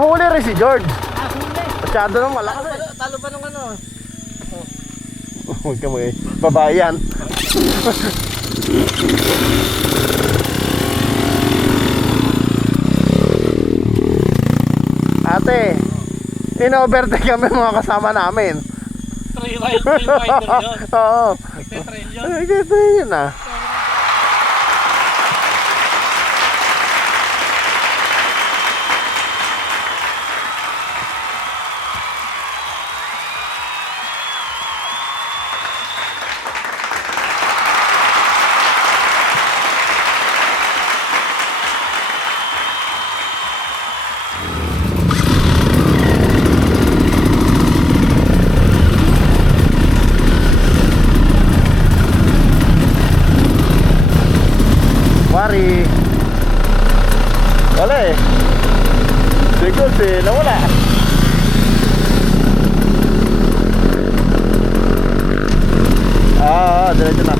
Nahuli rin si George. Nahuli. Masyado nang malakas. Talo pa nung ano. Huwag ka mga babayan. Ate, in-overtake kami mga kasama namin. Trail rider yun. Oo. Nagte-trail yun. Nagte-trail yun ah. Wari. Wala eh. Sigod eh, nawala. Diretso na.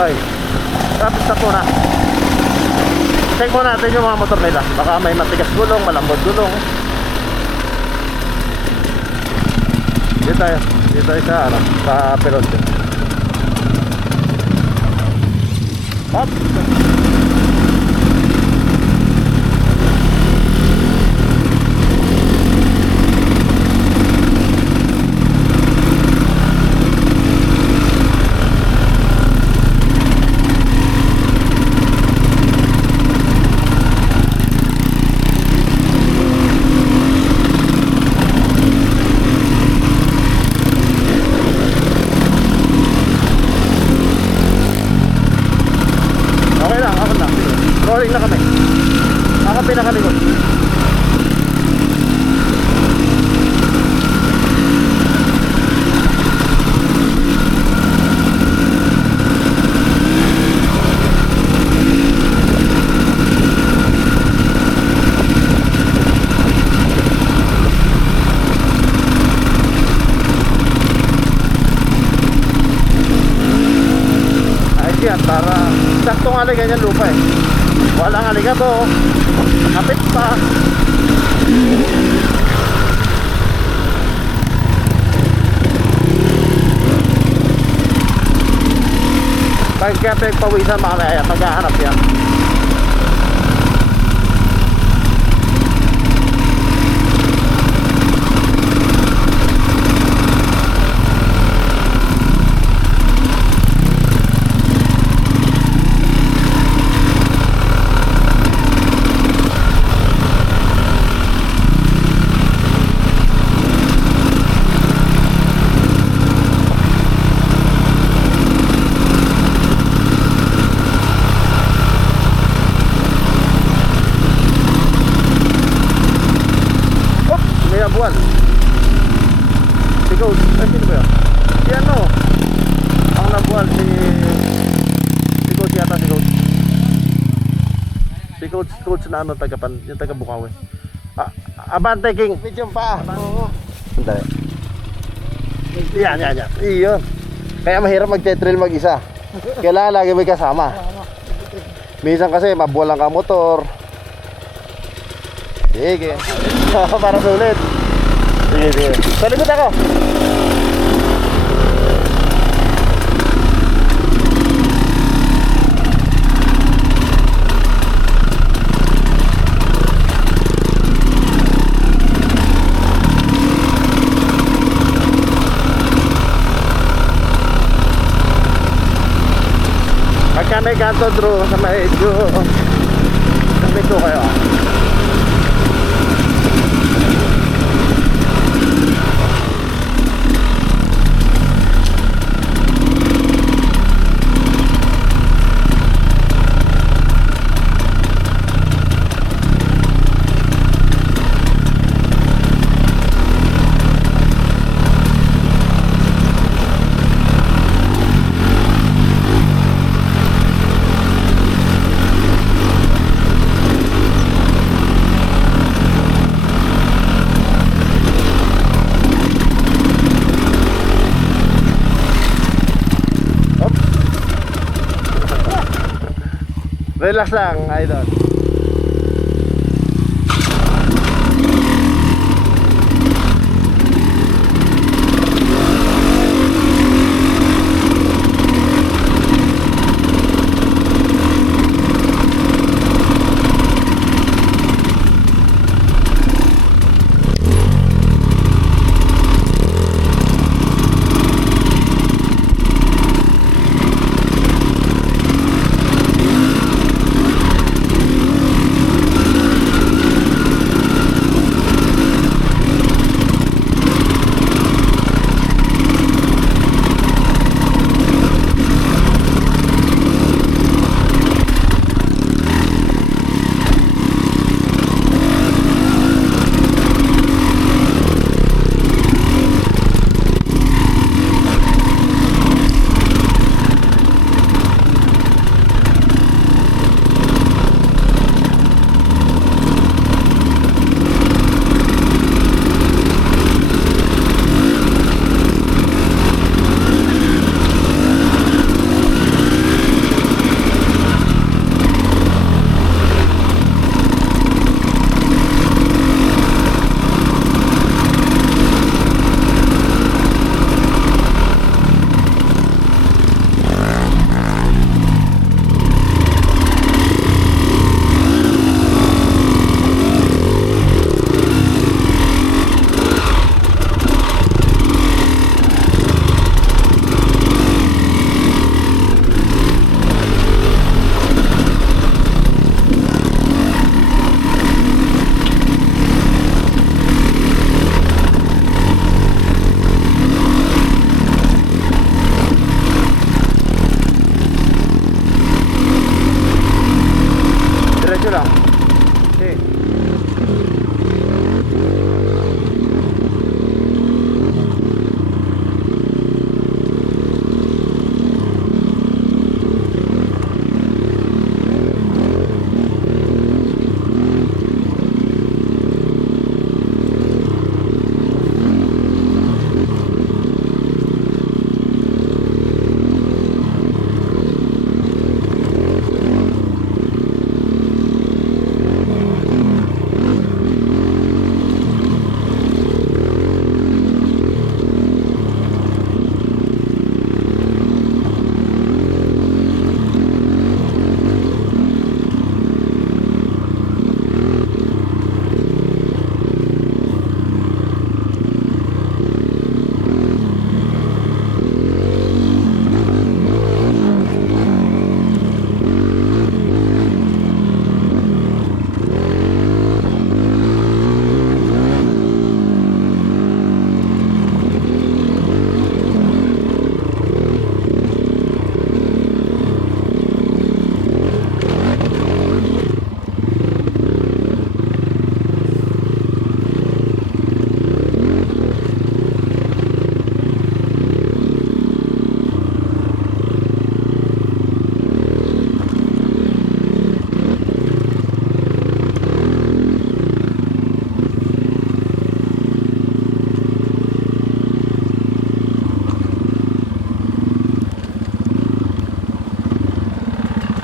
Ay, traffic stop muna. Check muna natin yung mga motor nila. Baka may matigas gulong, malambot gulong. Dito tayo sa, sa pelon. Hop! Para saktong aligan yung lupa eh. Walang aligato, kapit pa. Pagka pinagpawisan mamaya, maghahanap yan. May abuan. Si Coach. Ay, sino ba yun? Si ano? Ang nabuan si Coach yata, si Coach. Si Coach na ano, yung taga Bukawi. Abante King. Medyo pa. Oo. Sandali. Yan. Iyon. Kaya mahirap mag-tetrail mag-isa. Kailangan lagi may kasama. Minsan kasi mabuwalan ka motor. Sige. Para sulit. Sige. Sa likod ako. Pagka may kanto draw sa medyo nandito kayo. Relax lang, idol.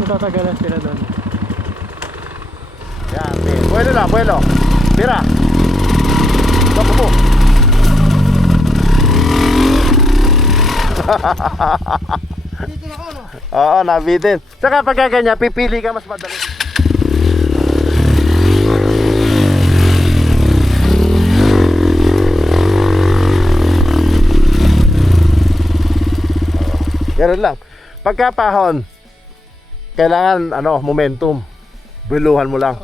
matatagalan sila doon. Yan, buelo lang, buelo. Tira. Tapo mo. Dito na ako, no? Oo, nabitin. Saka pagka ganyan, pipili ka mas madali. Ganun lang. Pagka pahon, kailangan momentum. Biluhan mo lang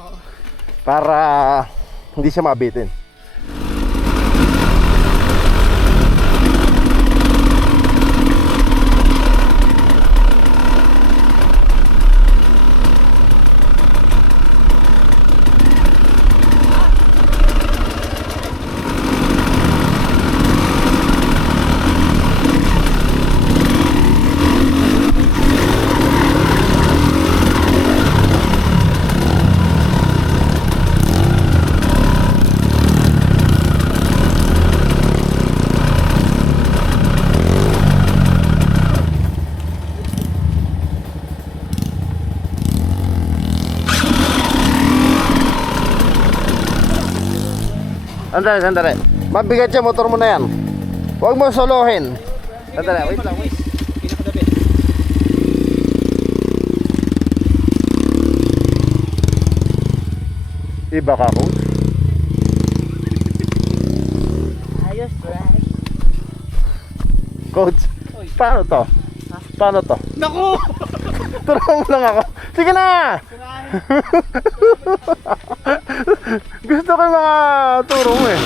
para hindi siya mabitin. Sandali, sandali. Mabigat siya, motor mo na yan. Huwag mo solohin. Sandali, wait lang, wait. Pinakadabit. Iba ka, coach. Ayos, right? Coach, paano to? Paano to? Naku! Turuan mo lang ako. Sige na! Gusto ko yung mga turo mo eh.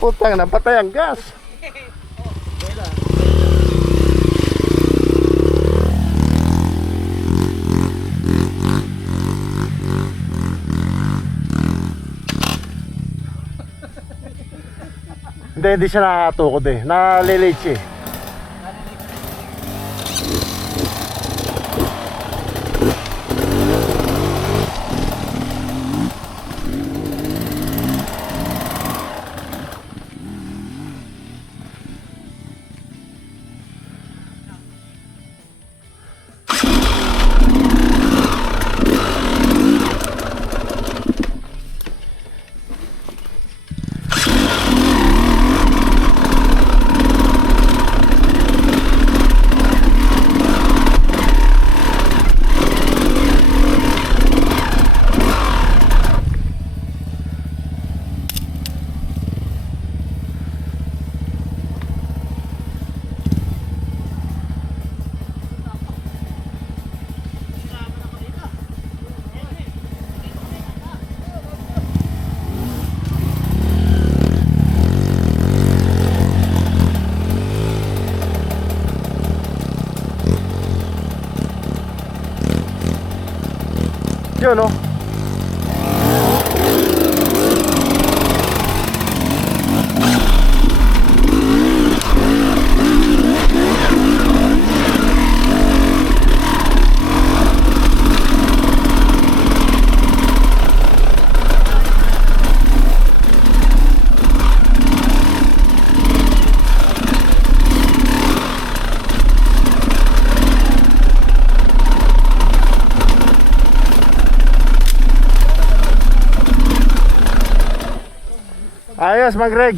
Putang na, patay ang gas. Hindi siya nakakatukod eh. Nalilate siya eh. Yun no? Ayos, Mag-Greg.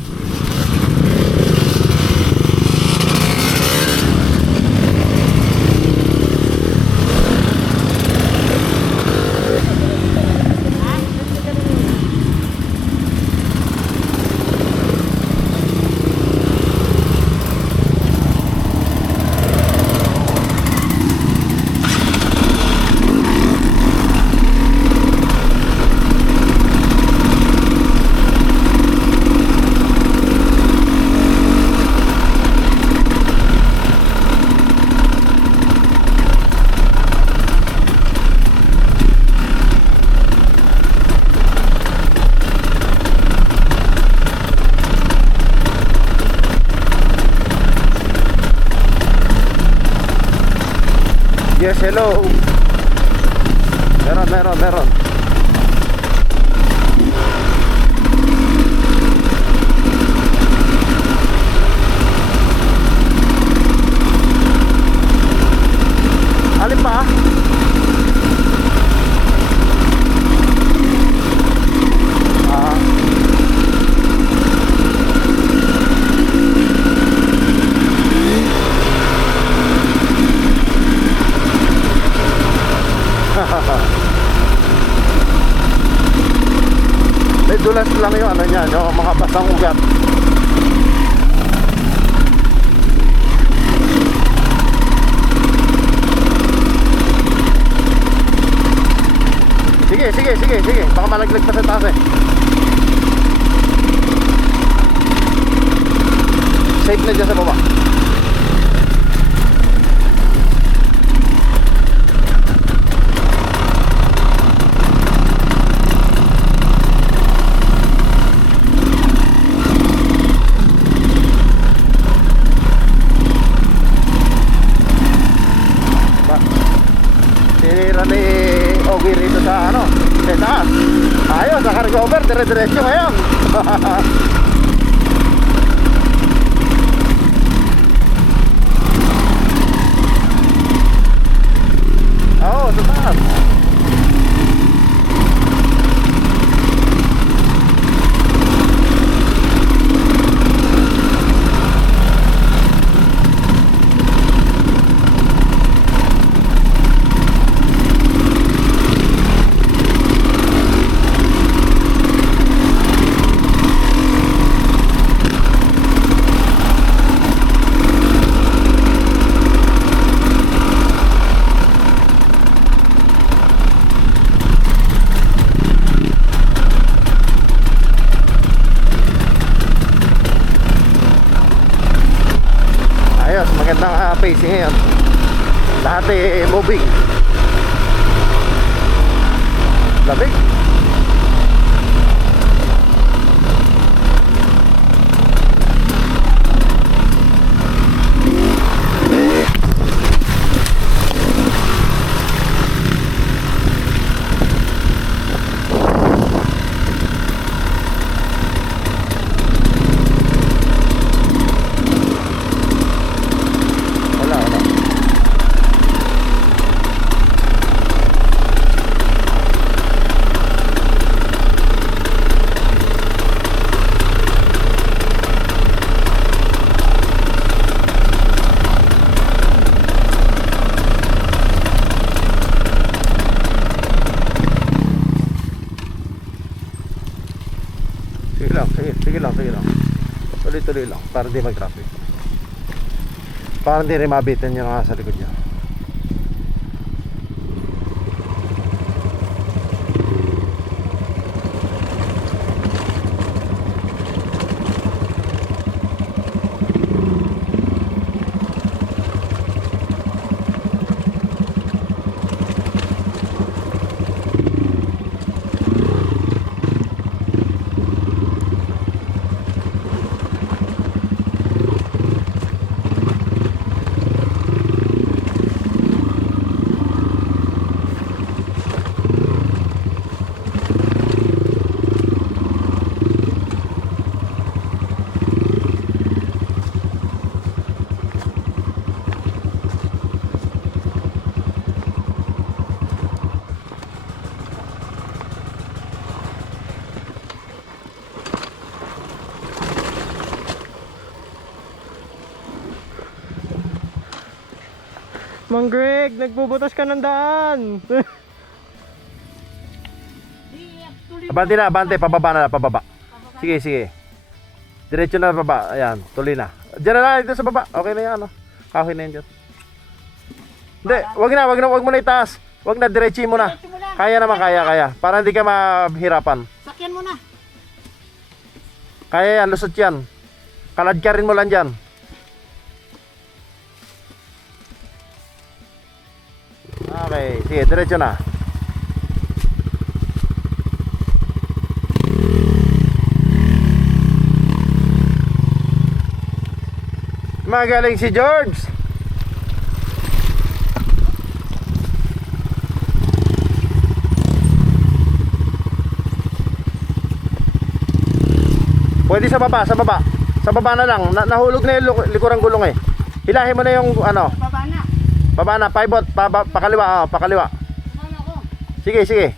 Yes, hello. Meron. madulas lang yung ano niya, yung mga basang ugat. Sige. Baka malaglag pa sa taas eh. Safe na dyan sa baba. Sinira ni Ogie rito sa ano, sa taas. Ayos, sa cargo over, dire-diretso ngayon. Oo, sa taas. Ayos, magandang pacing ngayon. Lahat moving. Lamig. Wala. Sige lang. Tuloy lang para hindi mag-traffic. Para hindi rin mabitin yung nasa likod niya. Mang Greg, nagbubutas ka ng daan. Abante, pababa. Sige. Diretso na baba. Ayan, tuloy na. Diyan na lang, dito sa baba. Okay na yan, ano. Kahoy na yan dyan. Hindi, wag mo na itaas. Wag na, diretso mo na. Kaya naman, kaya. Para hindi ka mahirapan. Sakyan mo na. Kaya yan, lusot yan. Kaladkarin mo lang dyan. Okay, sige, diretso na. Magaling si George. Pwede sa baba. Sa baba na lang. Nahulog na yung likurang gulong eh. Hilahin mo na yung ano. Baba na. Pivot, pakaliwa, pakaliwa. Ano ko? Sige.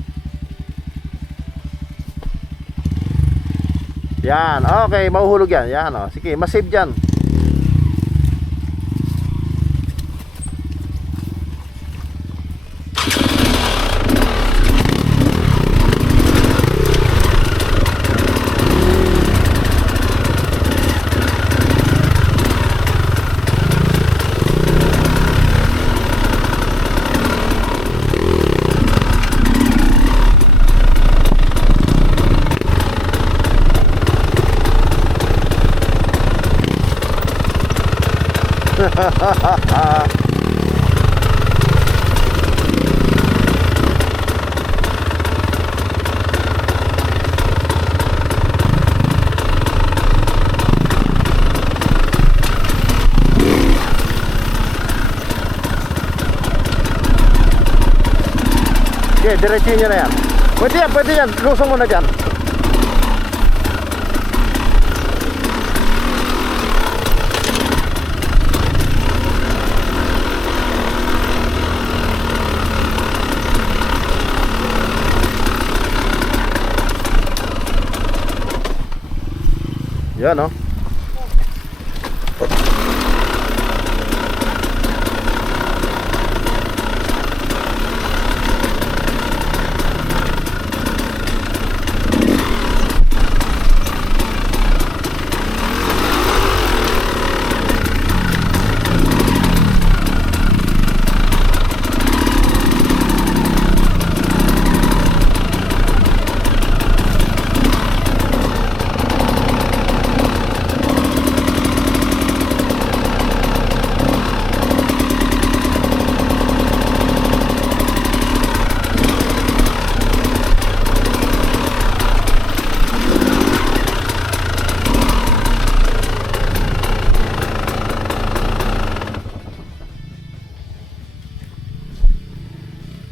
Yan, okay, mahuhulog yan. Yan, oh. Sige, masave dyan. Sige, diretso nyo na yan. Pwede yan. Lusong mo na dyan. Yan, oh.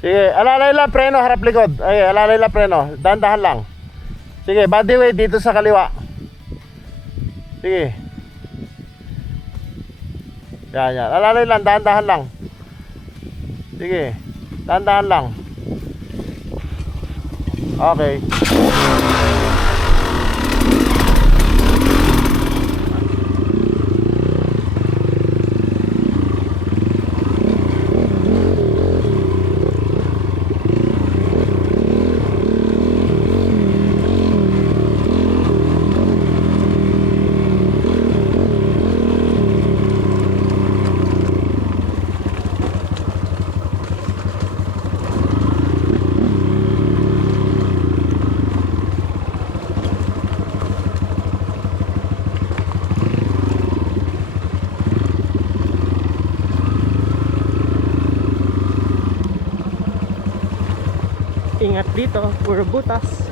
Sige, alalay lang preno, harap likod. Ay, alalay lang preno, dahan-dahan lang. Sige, body weight dito sa kaliwa. Sige. Yan. Alalay lang, dahan-dahan lang. Sige, dahan-dahan lang. Okay. Ingat dito, puro butas.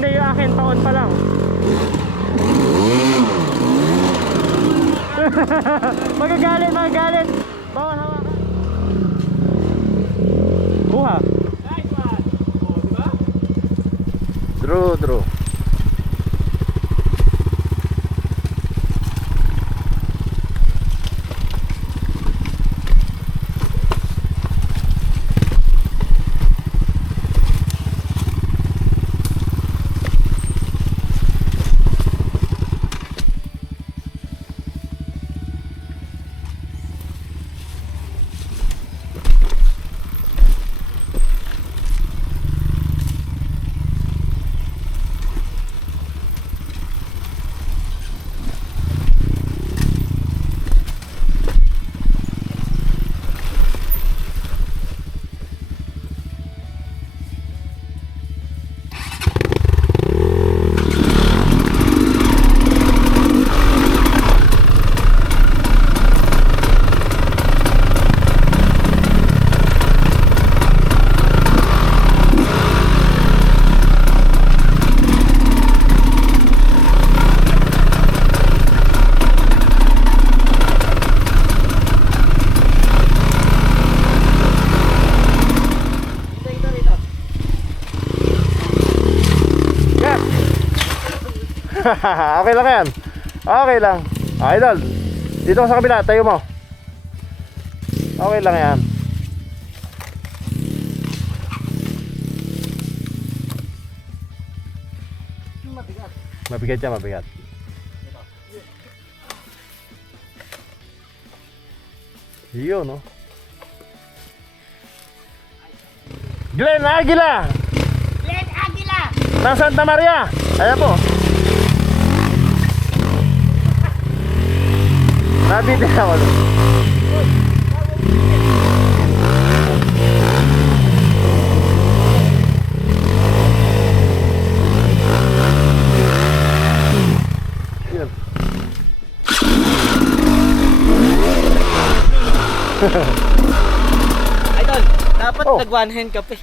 Hindi, yung akin taon pa lang. Magagalit, magagalit. Bawal hawakan. Kuha. Nice one. Oh, di ba? Draw. Yes! Okay lang yan. Okay lang. Idol, dito ka sa kabila, tayo mo. Okay lang yan. Mabigat yan, mabigat. Yun, no? Glenn Aguila! Glenn Aguila. Ng Santa Maria. Ayan po. Nabitin ako. Yun. Idol, dapat Oh. nag one hand ka pa.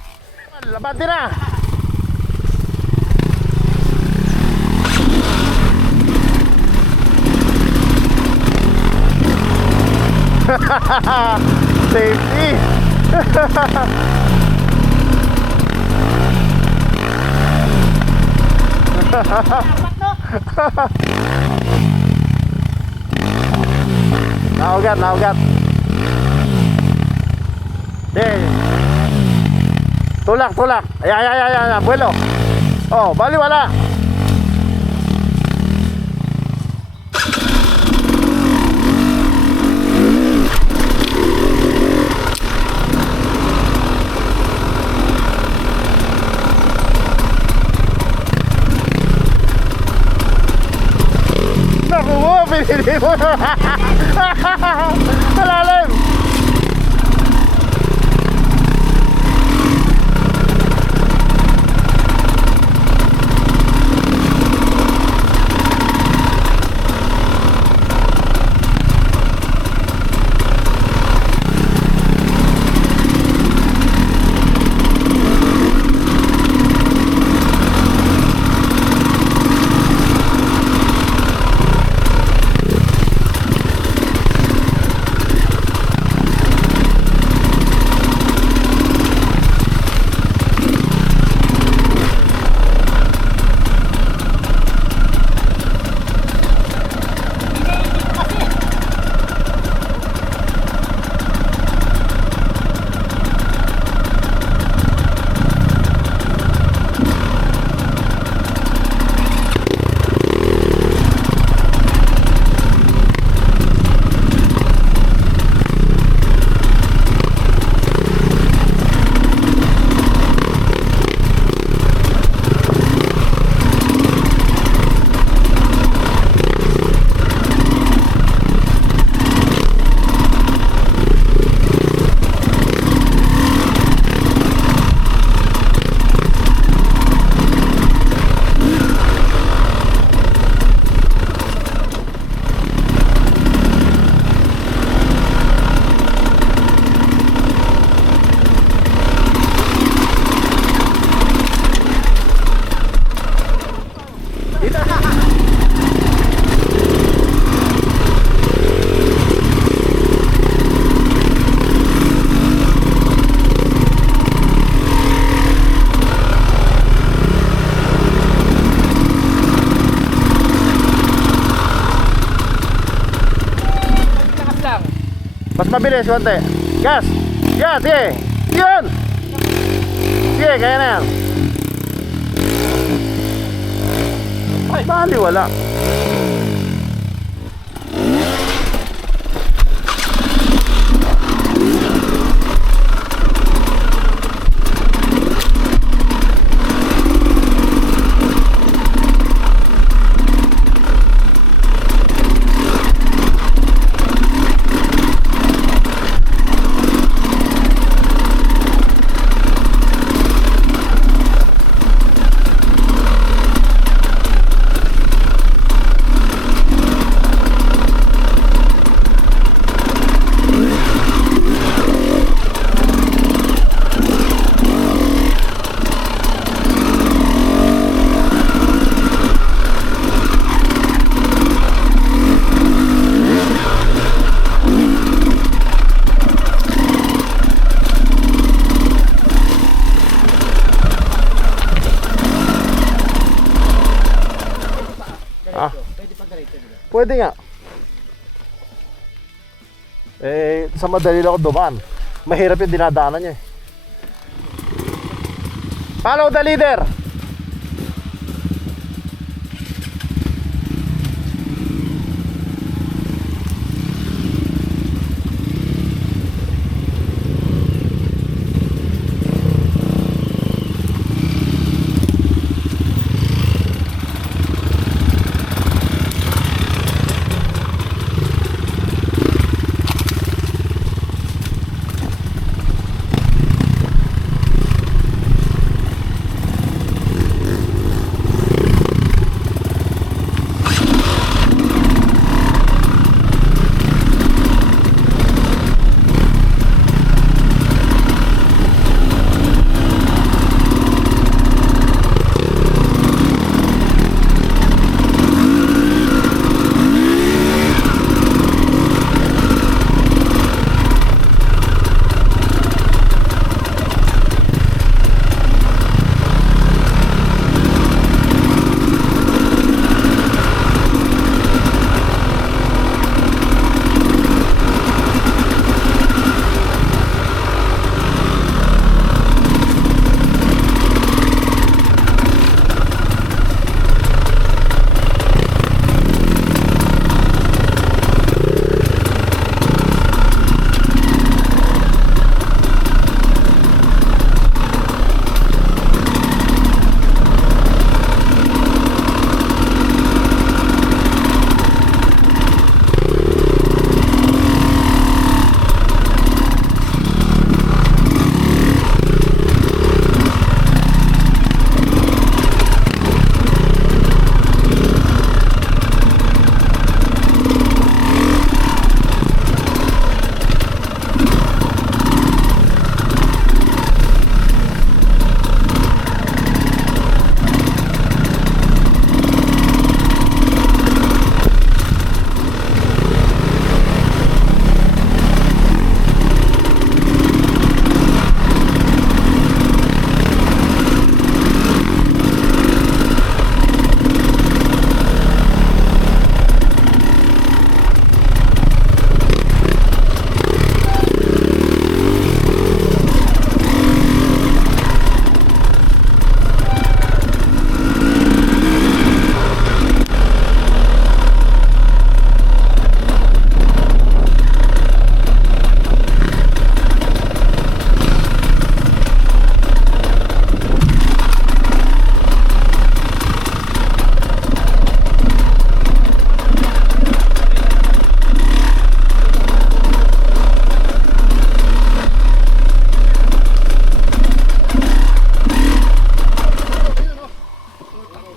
Laban din na. Safety. Naugat. Tulak. Ayan, buelo. Oh, baliwala. Naku mo, pinili mo. Malalim. mabilis, konti. Gas! Yan, sige! Yun! Sige, kaya na yan. Ay, bali, wala. Ah, Pwede pa diretso dito. pwede nga. Eh, sa madali lang ako dumaan. Mahirap yung dinadaanan niya eh. Follow the leader!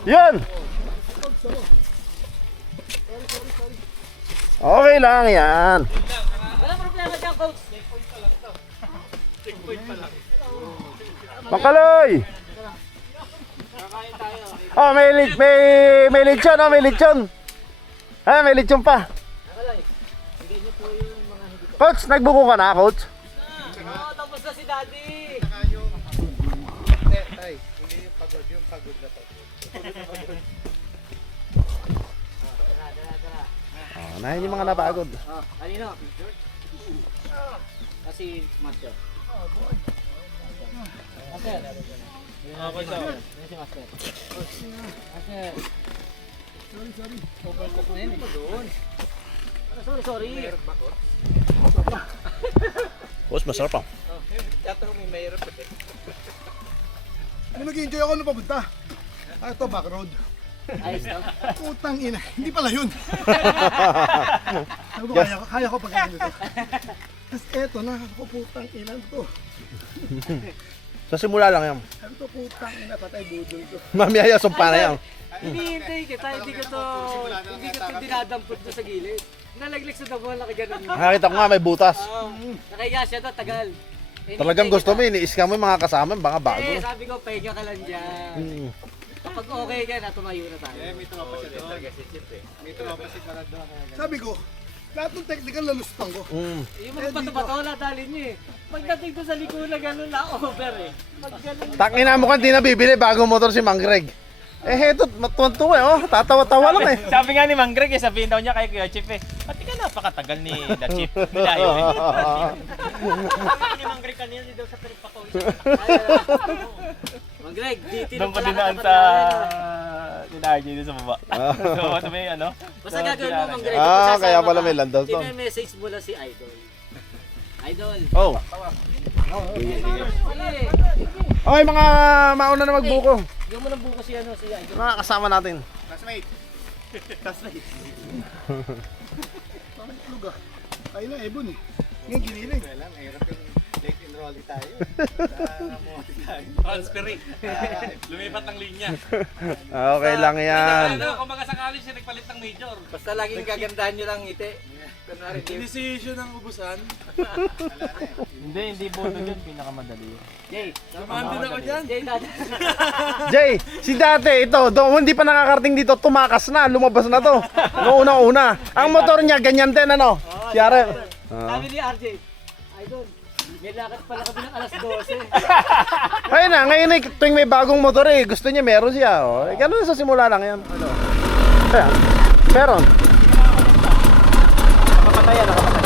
Yun! Okay lang yan. Walang problema dyan, coach. Makaloy! Oh, may lechon, oh, may lechon. Ah, may lechon pa. Coach, nagbuko ka na, coach? Oo, tapos na si daddy. Oh, nahin yung mga napagod. Kanino? Kasi master. Master. Okay, so. Yan si master. Master. Sorry. Overcook na yun. Doon. Sorry. Boss, masarap ah. Tatanong may mayroon pa. Ano nag-enjoy ako nung papunta? Ito, back road. Ayos to. Putang ina. Hindi pala yun. Sabi ko, kaya ko pag ganito. Tapos eto na, ako putang ina to. Sa simula lang yan. Sabi ko, putang ina, patay budol to. Mamaya sumpa na yan. Hinihintay kita, hindi ko to dinadampot to sa gilid. Nalaglag sa damo, nakaganon mo. Nakita ko nga may butas. Nakahiga siya to, tagal. Talagang gusto mo, ini-scam mo yung mga kasama, baka bago. Eh, sabi ko, pahinga ka lang dyan. Mm. Kapag okay ka na, tumayo na tayo. May tumapa siya doon. May tumapa si Maradona. Sabi ko, lahat ng technical nalustan ko. Mm. Yung mga bato-bato, nadalin niyo eh. Pagdating ko sa likula, gano'n na over eh. Pag gano'n, Tangina mo kung di nabibili bagong motor si Mang Greg. Eh heto, matuwan-tuwa eh, oh. Tatawa-tawa lang eh. Sabi nga ni Mang Greg, sabihin daw niya kay Kuya Chip eh. Pati ka napakatagal ni The Chip. Milayo eh. Sabi ni Mang Greg kanina, di daw sa pinagpakawis. Mang Greg, dito Doon ko dinaan sa... Dinaan niya sa baba. So ano may ano? Basta gagawin mo, Mang Greg. Ah, kaya pala may landas to. message mo lang si Idol. Idol. Oh. Sige. Okay mga mauna na magbuko. Yung mo nang buko si ano, si Idol. Mga kasama natin. Classmate. Classmate. Parang itlog ah. Ay na, Ebon eh. Ngayon giniling. Alam, hirap yung late enrollee tayo. Transferring. Lumipat ng linya. Okay lang yan. Kung baga sakali siya nagpalit ng major. Basta laging gagandahan nyo lang ngiti. Kunwari, Decision ng ubusan. Hindi bono yun. Pinakamadali. Jay, Samahan din ako dyan. Jay, dati. Jay, si dati ito, hindi pa nakakarating dito, tumakas na, lumabas na to. Noong una-una. Ang motor niya, ganyan din ano. Si Arel. Sabi ni RJ, Idol, may lakad pala kami ng alas 12. Ayun na, ngayon eh, tuwing may bagong motor eh, gusto niya meron siya. Oh. Eh, ganun sa simula lang yan. Ayan, meron. Nakapatayan, nakapatayan.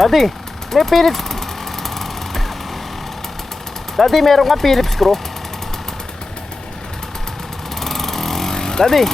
Daddy, may Phillips. Daddy, meron ka Phillips screw. Daddy.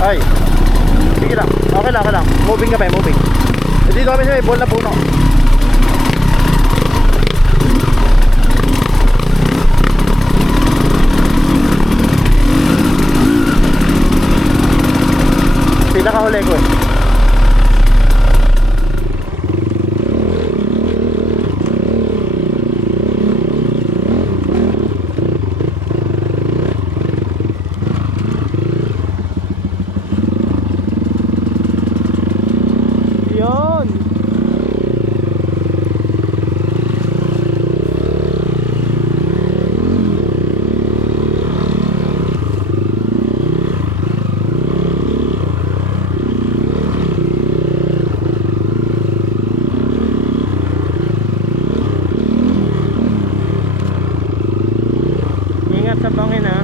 Ay. Sige lang. Okay lang, okay lang. Moving kami, moving. Dito kami sa may ball na puno. Pinakahuli ko eh. Yun. Ingat sa bangin ha.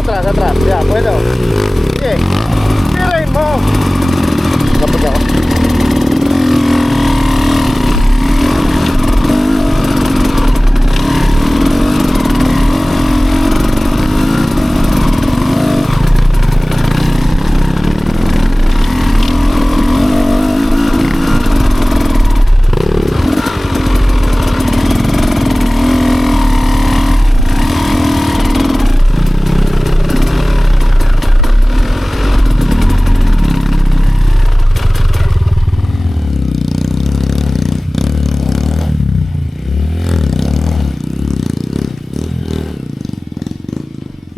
Atras, atras. Yan, pwede. Sige. Tirain mo. Kapag ako.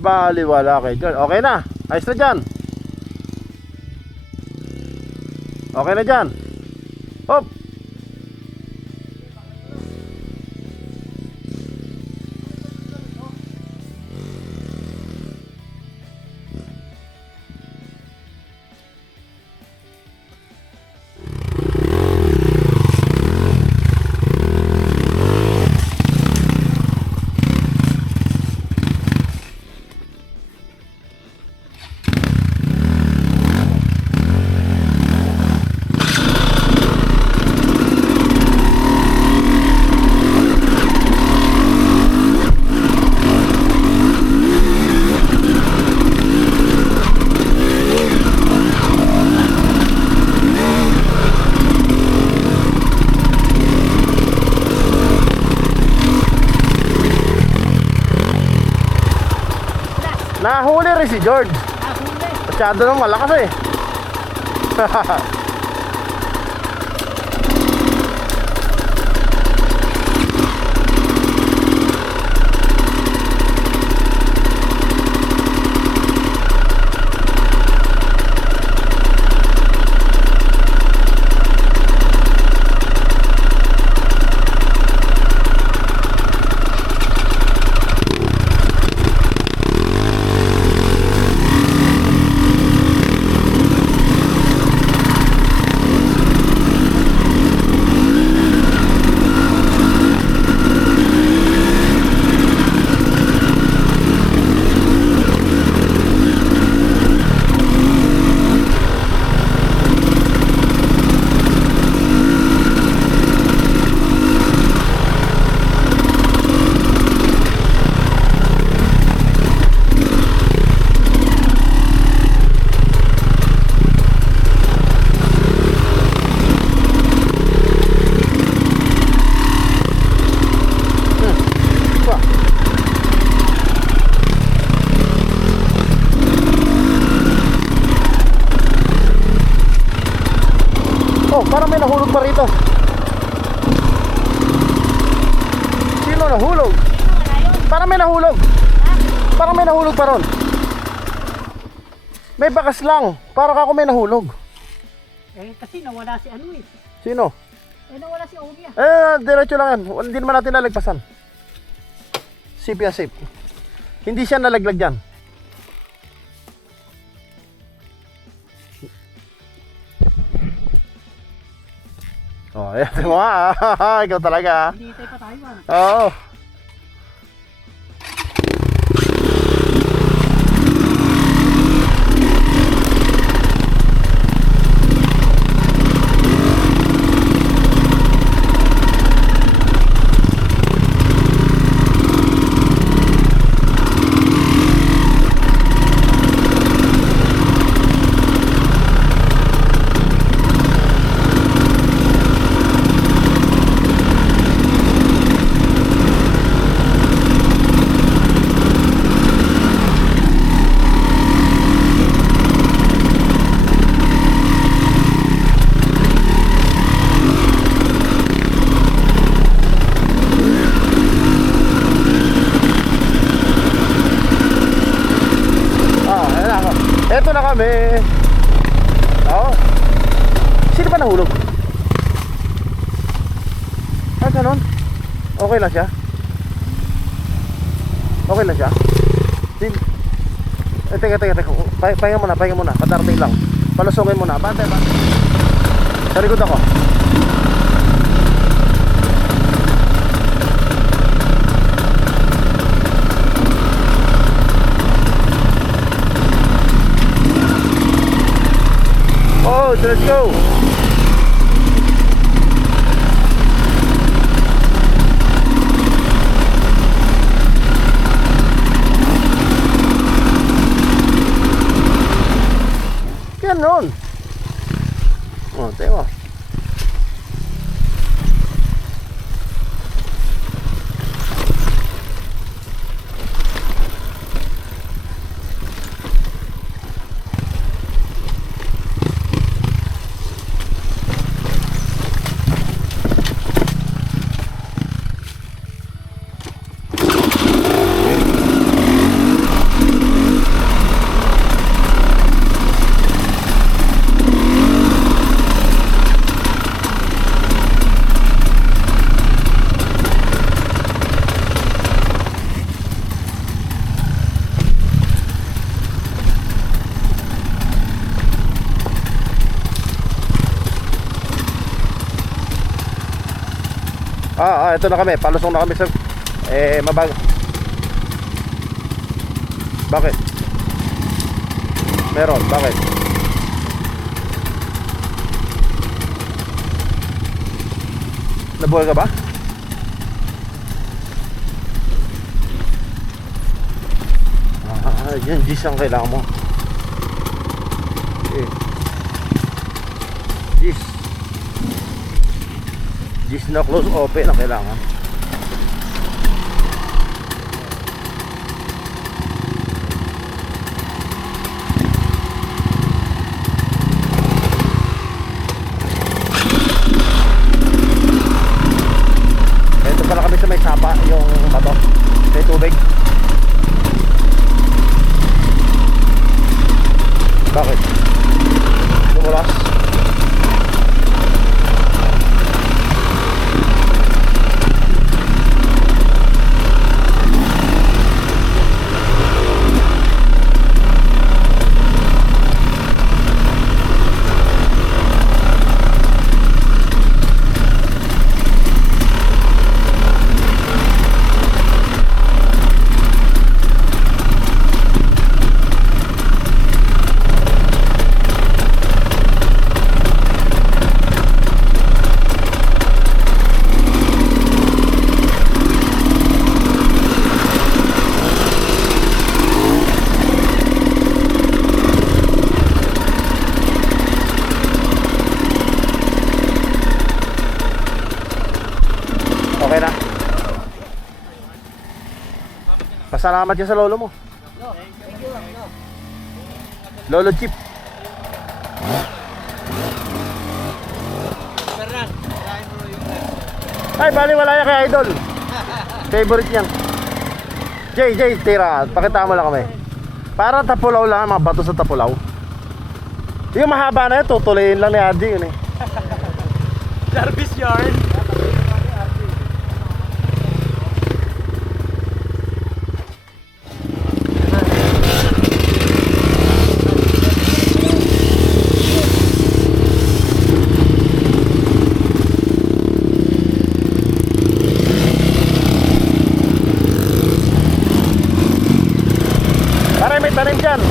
Baliwala kay John. Okay na. Ayos na dyan. Okay na dyan. Hop. Nahuli rin si George. Masyado nang malakas eh. Oh, parang may nahulog pa rito. Sino nahulog? Parang may nahulog. Parang may nahulog pa ron. May bakas lang. Parang ako may nahulog. Eh, kasi nawala si ano eh. Sino? Eh, nawala si Ogia. Diretso lang yan. Hindi naman natin nalagpasan. Safe yan, safe. Hindi siya nalaglag dyan. Oh, ayan mo ah. Ikaw talaga ah. Hindi tayo pa tayo ah. Oo. Eto na kami. Oo. Sino ba nahulog? Ah, ganun. Okay lang siya. Okay lang siya. Teka. Pahinga muna. Patarating lang. Palusungin muna. Bante. Sa likod ako. let's go. Ganon. Oh, tayo. Ito na kami, palusong na kami sa mabag. Bakit? Meron, bakit? Nabuhay ka ba? Yan G's ang kailangan mo. Okay. G's na close open ang kailangan. Ito pala kami sa may sapa, yung bato, may tubig. Bakit? Lumulas? Okay na. Pasalamat yan sa lolo mo. Lolo Chip. Ay, bali wala yan kay Idol. Favorite niyan. Jay, tira. Pakita mo lang kami. Para tapulaw lang, mga bato sa tapulaw. Yung mahaba na yan, tutuloyin lang ni Adi yun eh. Jarvis yarn. Para may tanim dyan.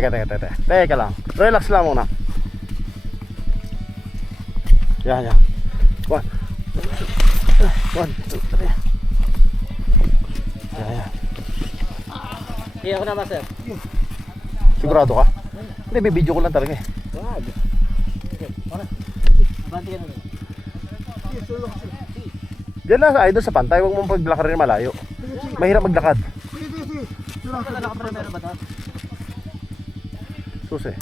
Teka lang. Relax lang muna. Yan. 1, 2, 3. Yan. Kaya ako na ba, sir? Sigurado ka? Hindi, bibidyo ko lang talaga eh. Wag. Abanti ka na. Diyan lang sa idol sa pantay, huwag mong paglakarin malayo. Mahirap maglakad. Sige. Wala ka pa na meron ba to? Susi.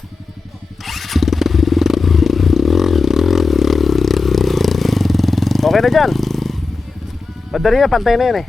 Okay na dyan. Madali na, pantay na yan eh.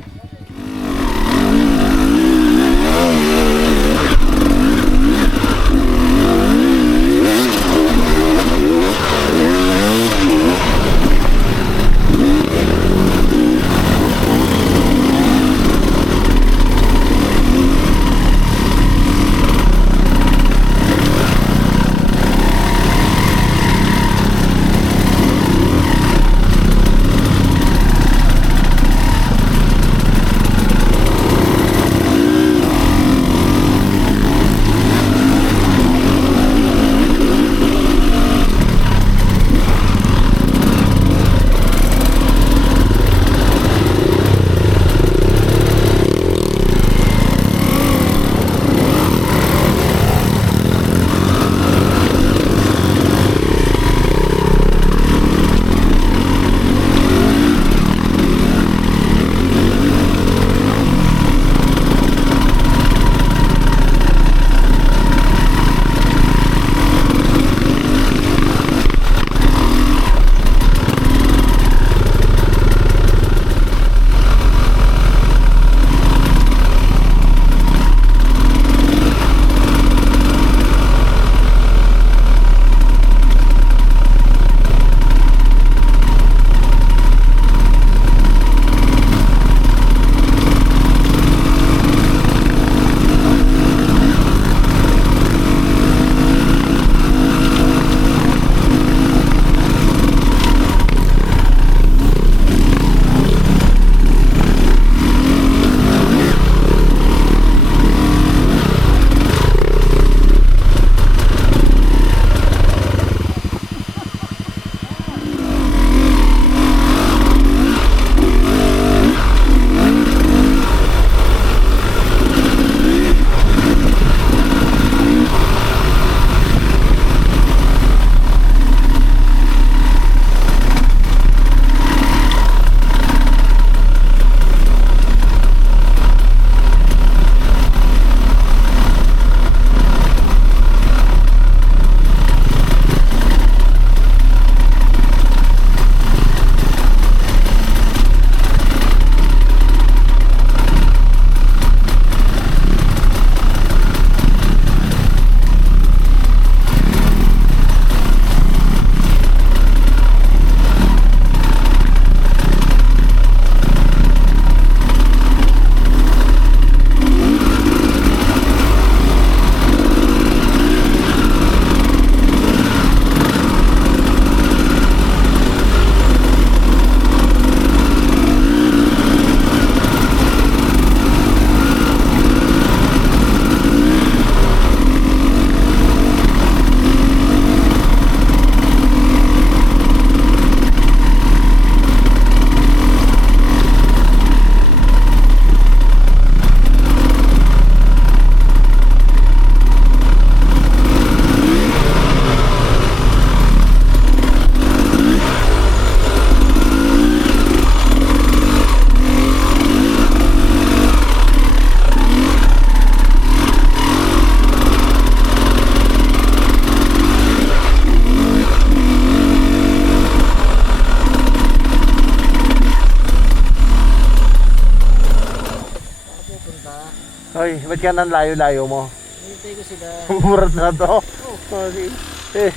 Hoy, ba't ka nang layo-layo mo? Hintay ko sila. Murat na to. Okay.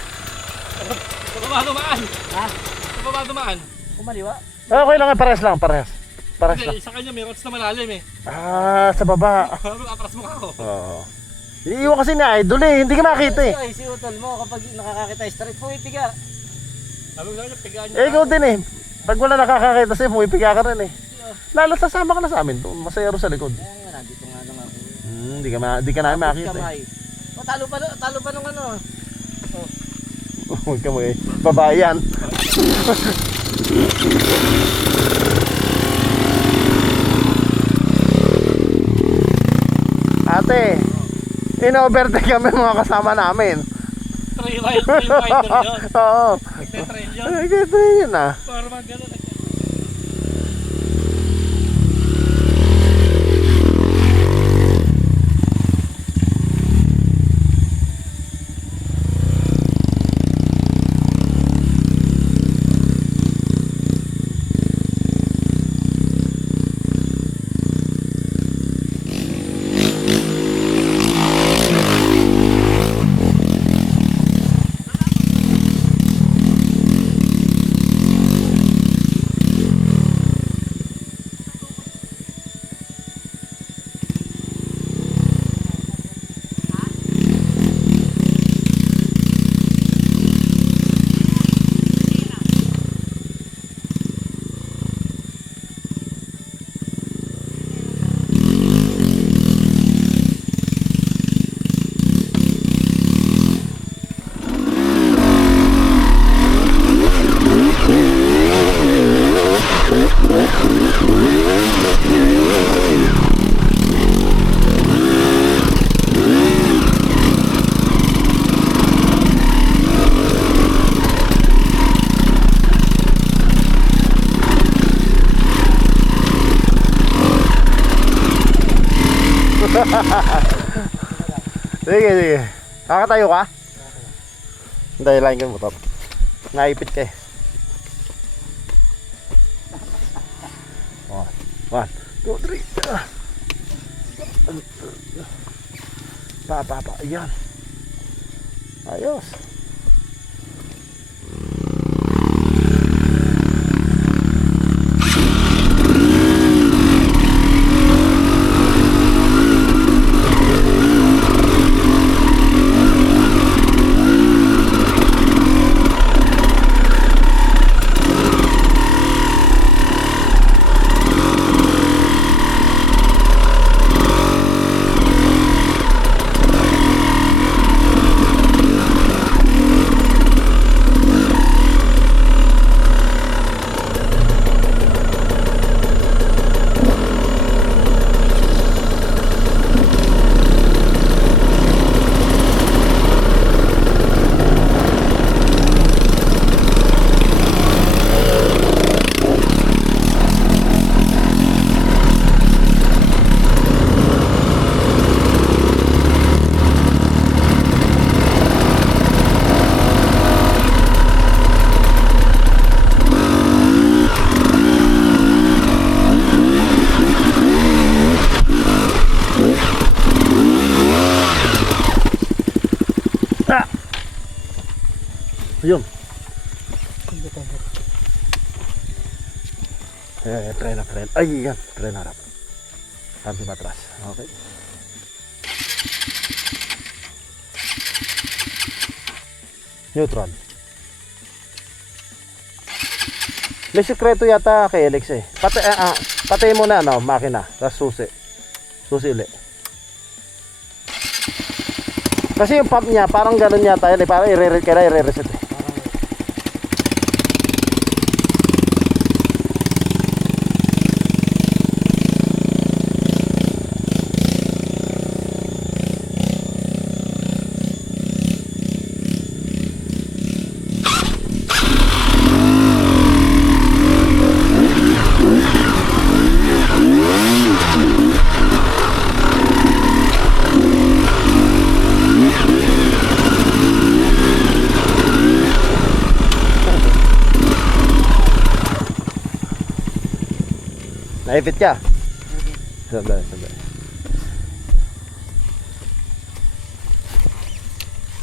Sa baba dumaan. Ha? Sa baba dumaan. Kumaliwa? Okay lang, parehas lang, parehas. Parehas lang. Hindi, sa kanya may rods na malalim eh. Ah, sa baba. Atras mo ako. Oo. Iiwan kasi ni Idol eh, hindi ka makita eh. Ay, si Utol mo kapag nakakakita straight, pumipiga. Sabi ko sa kanya, pigaan niyo. Eh, ikaw din eh. Pag wala nakakakita sa'yo, pumipiga ka rin eh. Lalo sasama ka na sa amin, to. Masaya rin sa likod. Ayan nga, nandito nga lang ako. Di ka namin makita eh. Kamay. Talo pa nung ano. Huwag ka mo eh. Babae yan. Ate, in-overtake kami mga kasama namin. Trail rider yun. Oo. Nagte-trail yun. Ay, ganito yun ah. Para mag gano'n. Sige. Kakatayo ka? Hindi, lain ka yung motor. Naipit ka eh. One, two, three. Pa. Ayan. Ayos. Yun. Tren. Ay, yan. Tren harap. Sabi matras. Okay. Neutral. May sikreto yata kay Alex eh. Patay mo na, no, makina. Tapos susi. Susi ulit. Kasi yung pump niya, parang ganun yata yan eh. Parang i-reset eh. Naipit ka? Sandali. 1,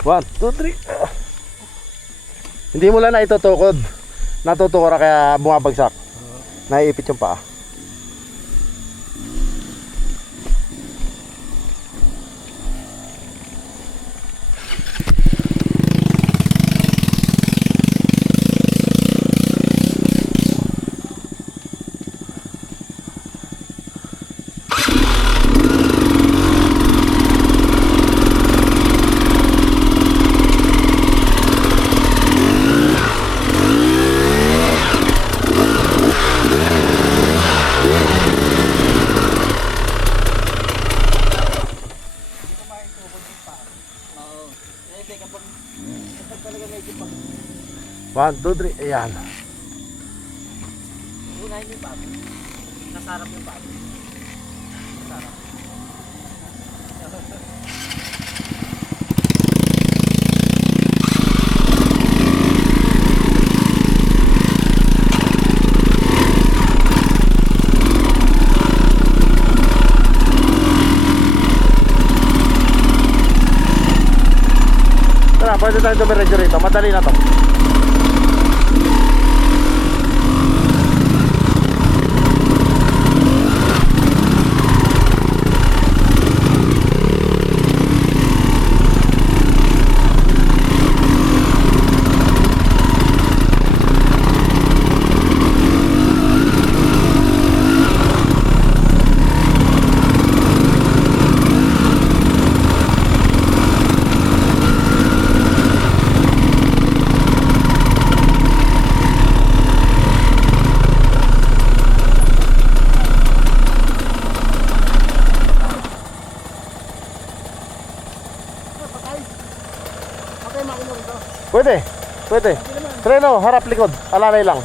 2, 3. Hindi mo lang na itutukod. Natutukora kaya bumabagsak. Naiipit yung paa. talaga medyo pag 1, 2, 3. Ayan. unahin yung bago. Nasarap yung bago. Nasarap. Tara, pwede tayo dumiretso rito. Madali na to. Okay, makinom ito. Pwede. Pwede. Preno, harap likod. Alalay lang.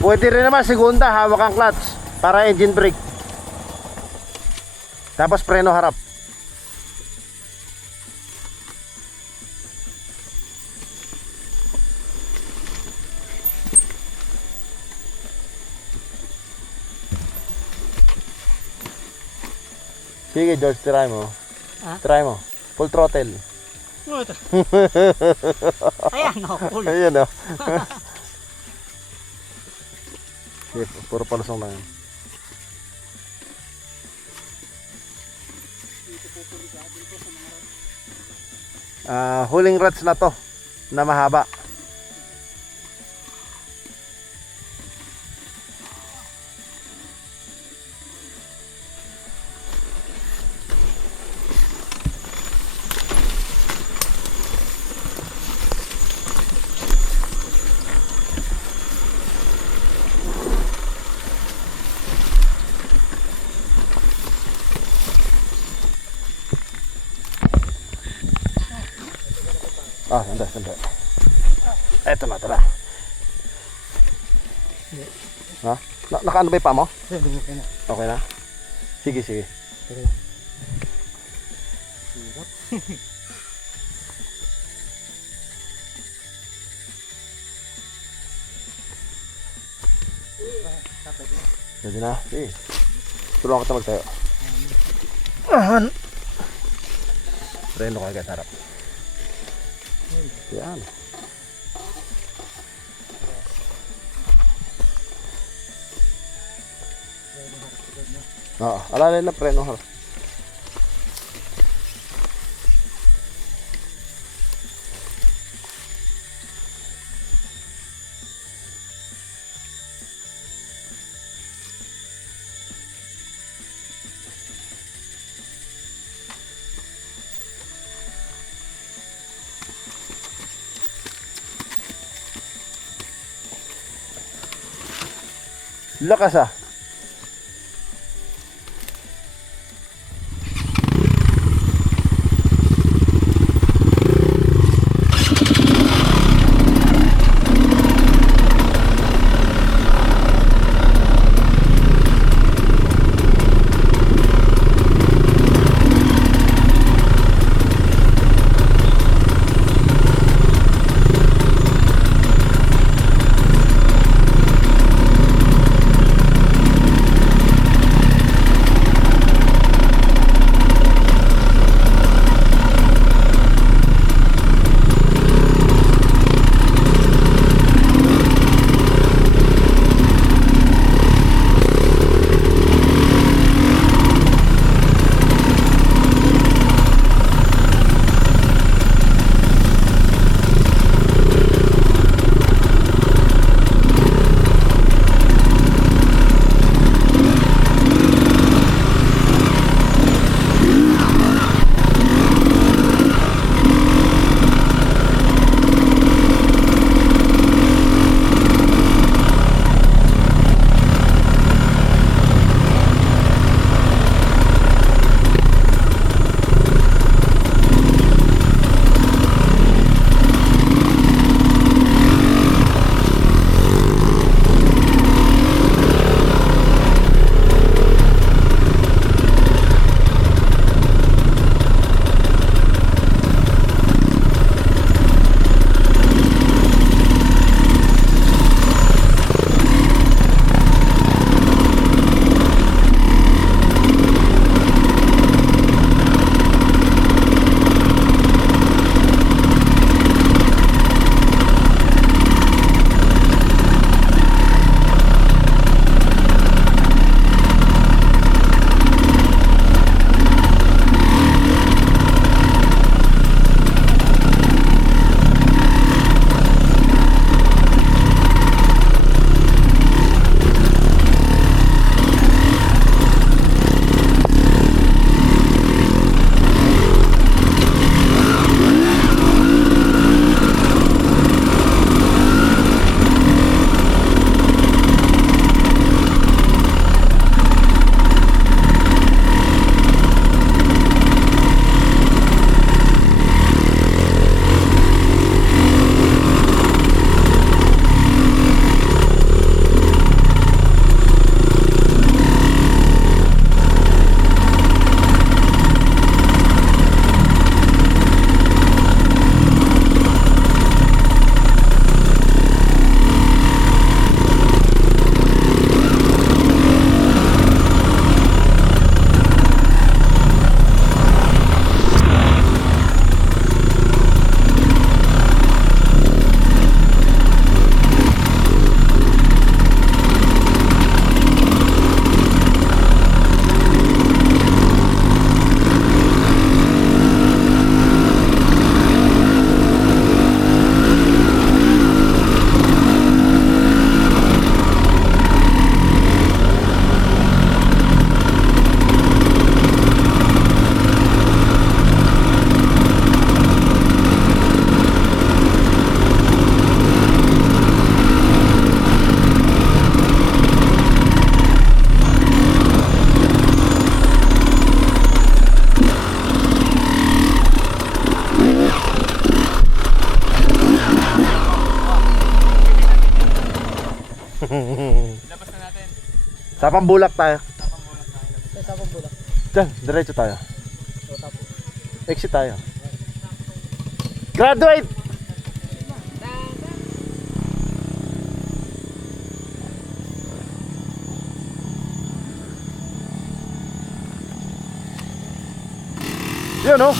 Pwede rin naman segunda, hawak ang clutch para engine brake. Tapos preno harap. Sige George, try mo. Ha? Try mo. Full throttle. Ayan, no, cool. Ayun o. Sige, puro palusong lang yan. Huling rats na to na mahaba. Sandali. Eto na, tara. Ha? Nakaano ba yung pa mo? Okay na. Okay na? Sige, sige. Pwede na. Sige. Tulungan kita magtayo. Preno ka agad harap. Yan. Oo, alalay na preno harap. Lakas ah. Labas na natin. Sa Pambulak tayo. Sa sabang bulak. Diyan, diretso tayo. O tapos. Exit tayo. Graduate! Yun oh.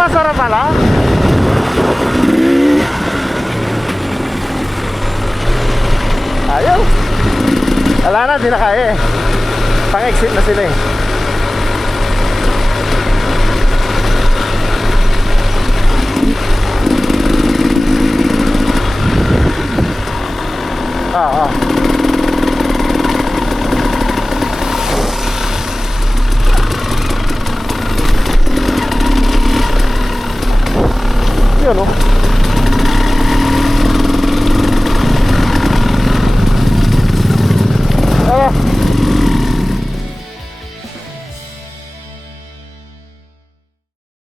Masarap pala. Ayaw. Wala na, di na kaya eh. Pang-exit na sila eh. Ah. Yun oh.